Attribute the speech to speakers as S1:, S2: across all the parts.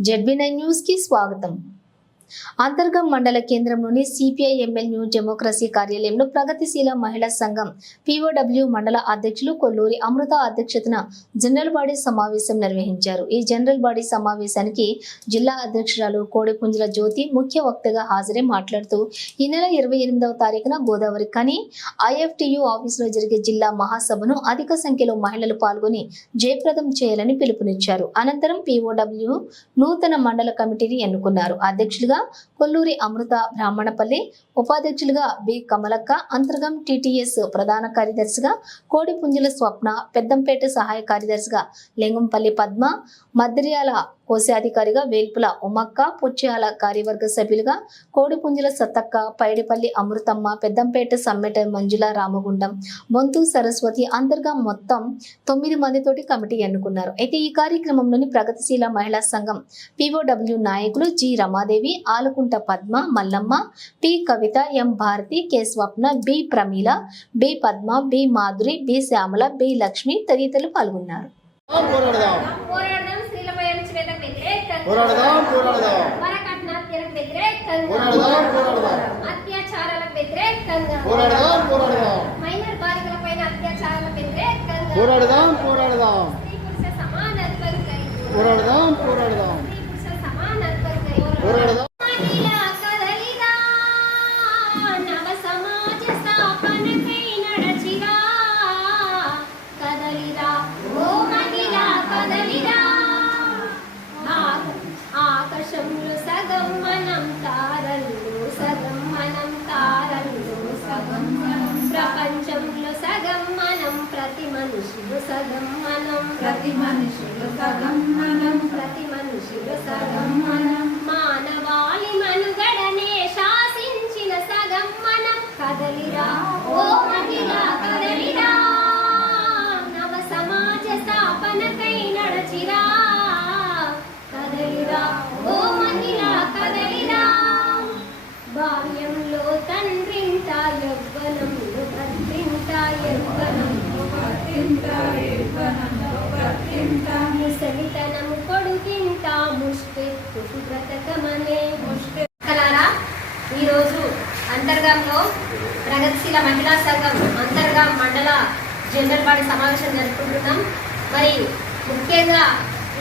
S1: ZB nine news కి స్వాగతం అంతర్గం మండల కేంద్రంలోని సిపిఐ ఎంఎల్ న్యూ డెమోక్రసీ కార్యాలయంలో ప్రగతిశీల మహిళా సంఘం పిఓడబ్ల్యూ మండల అధ్యక్షులు కొల్లూరి అమృత అధ్యక్షతన జనరల్ బాడీ సమావేశం నిర్వహించారు. ఈ జనరల్ బాడీ సమావేశానికి జిల్లా అధ్యక్షురాలు కోడిపుంజల జ్యోతి ముఖ్య వక్తగా హాజరై మాట్లాడుతూ ఈ నెల ఇరవై ఎనిమిదవ తారీఖున గోదావరి కని ఐఎఫ్టియు ఆఫీసులో జరిగే జిల్లా మహాసభను అధిక సంఖ్యలో మహిళలు పాల్గొని జయప్రదం చేయాలని పిలుపునిచ్చారు. అనంతరం పిఓడబ్ల్యూ నూతన మండల కమిటీని ఎన్నుకున్నారు. అధ్యక్షులుగా కొల్లూరి అమృత బ్రాహ్మణపల్లి ఉపాధ్యక్షులుగా బి కమలక్క అంతర్గం టిటిఎస్ ప్రధాన కార్యదర్శిగా కోడిపుంజుల స్వప్న పెద్దంపేట సహాయ కార్యదర్శిగా లింగంపల్లి పద్మ మద్రియాల కోశాధికారిగా వేల్పుల ఉమక్క పుచ్చాల కార్యవర్గ సభ్యులుగా కోడిపుంజుల సత్తక్క పైడిపల్లి అమృతమ్మ పెద్దంపేట సమ్మెట మంజుల రామగుండం బొంతు సరస్వతి అంతర్గా మొత్తం తొమ్మిది మందితోటి కమిటీ ఎన్నుకున్నారు. అయితే ఈ కార్యక్రమంలోని ప్రగతిశీల మహిళా సంఘం పిఓడబ్ల్యూ నాయకులు G Ramadevi Alukunta Padma Mallamma P Kavitha M Bharathi K Swapna B Pramila B Padma B Madhuri B Shyamala B Lakshmi తదితరులు పాల్గొన్నారు.
S2: వ్యతిరేకంగా
S3: పోరాడదాం పోరాడదాం
S2: వరకట్నాత్యలకు వ్యతిరేకంగా
S3: పోరాడదాం పోరాడదాం
S2: అత్యాచారాలకు వ్యతిరేకంగా
S3: పోరాడదాం పోరాడదాం
S2: మైనర్ బాలికలపైన అత్యాచారాలకు వ్యతిరేకంగా
S3: పోరాడదాం పోరాడదాం
S2: స్త్రీ పురుష సమానత్వంకై
S3: పోరాడదాం పోరాడదాం
S2: మనుషులు సగం కలారా ఈరోజు అంతర్గంలో ప్రగతిశీల మహిళా సంఘం అంతర్గం మండల జనరల్ బాడీ సమావేశం జరుపుకుంటున్నాం. మరి ముఖ్యంగా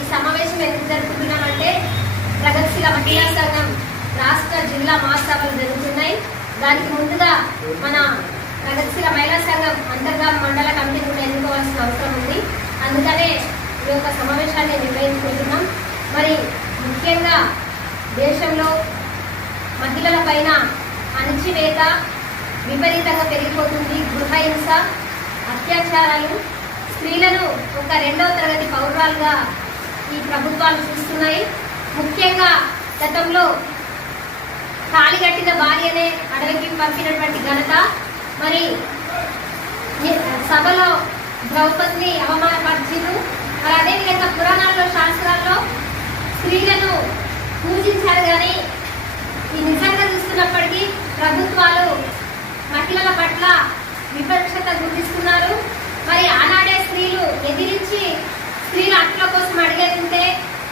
S2: ఈ సమావేశం ఎందుకు జరుపుకుంటున్నామంటే ప్రగతిశీల మహిళా సంఘం రాష్ట్ర జిల్లా మహాసభలు జరుగుతున్నాయి. దానికి ముందుగా మన ప్రగతిశీల మహిళా సంఘం అంతర్గం మండల కమిటీ కూడా ఎన్నుకోవాల్సిన అవసరం ఉంది. అందుకనే ఈ యొక్క సమావేశాన్ని నిర్వహించుకుంటున్నాం. మరి ముఖ్యంగా దేశంలో మహిళల పైన అణచివేత విపరీతంగా పెరిగిపోతుంది గృహహింస అత్యాచారాలు. స్త్రీలను ఒక రెండవ తరగతి పౌరాలుగా ఈ ప్రభుత్వాలు చూస్తున్నాయి. ముఖ్యంగా గతంలో తాళిగట్టిన భార్యనే అడవికి పంపినటువంటి ఘనత. మరి సభలో ద్రౌపదిని అవమానపరిచిరు మరి అదేవిధంగా పురాణాల్లో శాస్త్రాల్లో స్త్రీలను పూజించారు కానీ ఈ నిజంగా చూస్తున్నప్పటికీ ప్రభుత్వాలు మహిళల పట్ల విపక్షత గుర్తిస్తున్నారు. మరి ఆనాడే స్త్రీలు ఎదిరించి స్త్రీల హక్కుల కోసం అడిగేదింటే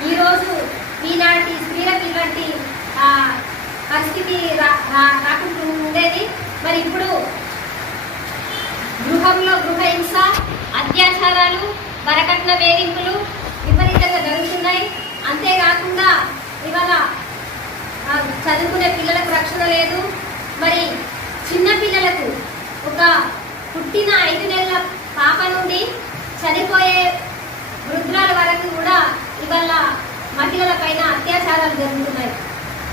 S2: ఈరోజు ఈనాటి స్త్రీలకు ఇలాంటి పరిస్థితి రా- రాకుండా ఉండేది. మరి ఇప్పుడు గృహంలో గృహ హింస అత్యాచారాలు వరకట్న వేధింపులు అంతేకాకుండా ఇవాళ చదువుకునే పిల్లలకు రక్షణ లేదు. మరి చిన్న పిల్లలకు ఒక పుట్టిన ఐదు నెలల పాప నుండి చనిపోయే వృద్ధుల వరకు కూడా ఇవాళ మహిళల పైన అత్యాచారాలు జరుగుతున్నాయి.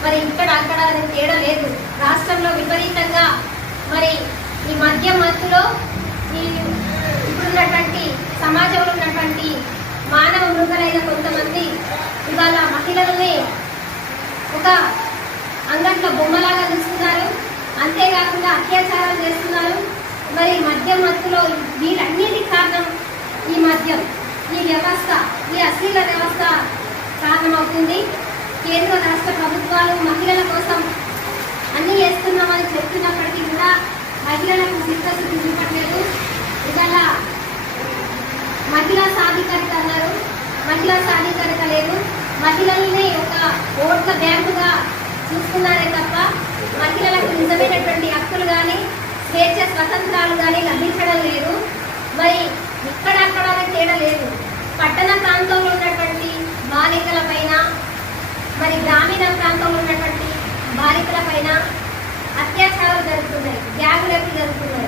S2: మరి ఇక్కడ అక్కడ తేడా లేదు. రాష్ట్రంలో విపరీతంగా మరి ఈ మధ్య మత్తులో ఈ ఇప్పుడున్నటువంటి సమాజంలో ఉన్నటువంటి మానవ మృగలైన కొంతమంది ఇవాళ మహిళల్ని ఒక అంగట్లో బొమ్మలాగా చూస్తున్నారు మీద అత్యాచారాలు చేస్తున్నారు. మరి మద్యం మత్తులో వీటన్నిటి కారణం ఈ మద్యం. ఈ వ్యవస్థ ఈ అశ్లీల వ్యవస్థ కారణమవుతుంది. కేంద్ర రాష్ట్ర ప్రభుత్వాలు మహిళల కోసం అన్ని చేస్తున్నామని చెప్తున్నప్పటికీ కూడా మహిళలకు చిత్తశుద్ధి చూపట్లేదు. ఇవాళ మహిళా సాధికారిత అన్నారు. మహిళా సాధికారిత లేదు. మహిళల్ని ఒక ఓట్ల బ్యాంకుగా చూస్తున్నారే తప్ప మహిళలకు నిజమైనటువంటి హక్కులు కానీ స్వేచ్ఛ స్వతంత్రాలు కానీ లభించడం లేదు. మరి ఇక్కడక్కడ తేడా లేదు. పట్టణ ప్రాంతంలో ఉన్నటువంటి బాలికల పైన మరి గ్రామీణ ప్రాంతంలో ఉన్నటువంటి బాలికల పైన అత్యాచారాలు జరుగుతున్నాయి త్యాగులకు జరుగుతున్నాయి.